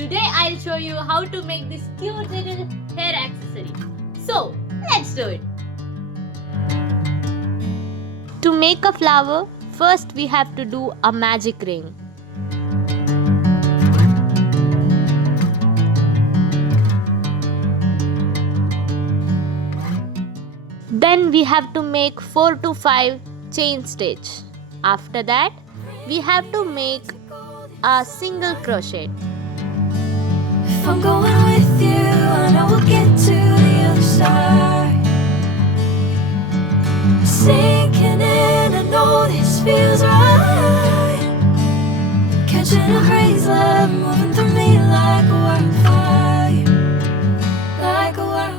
Today I'll show you how to make this cute little hair accessory. So let's do it. To make a flower, first we have to do a magic ring. Then we have to make 4 to 5 chain stitch. After that, we have to make a single crochet. If I'm going with you, I know we'll get to the other side. Sinking in, I know this feels right. Catching a breeze, love moving through me like a wildfire, like a wildfire.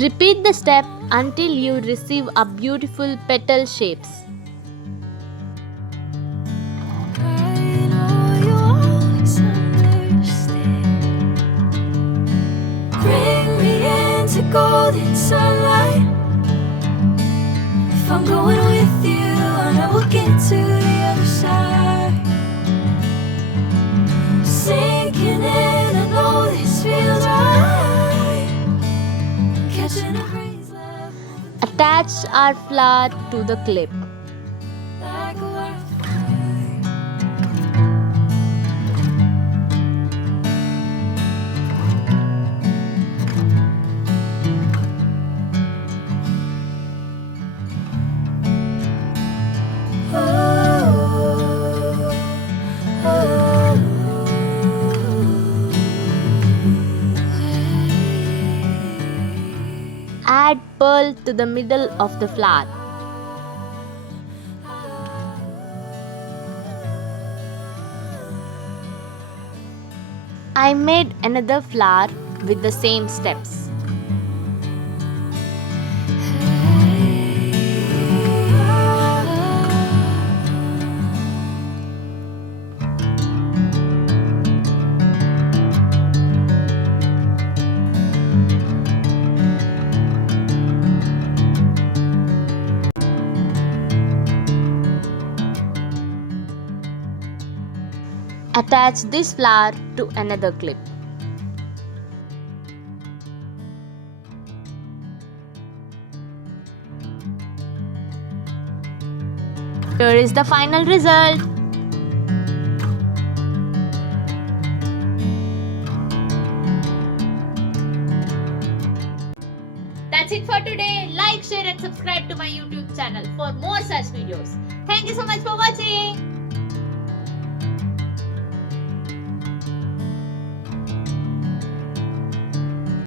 Repeat the step until you receive a beautiful petal shapes. I know you always understand. Bring me into golden sunlight. If I'm going with you, I know we'll get to the other side. Sinking in, I know this feels right. Catching a breeze, love Attach our flower to the clip. like a wildfire. Add pearl to the middle of the flower. I made another flower with the same steps. Attach this flower to another clip. Here is the final result. That's it for today. Like, share and subscribe to my YouTube channel for more such videos. Thank you so much for watching.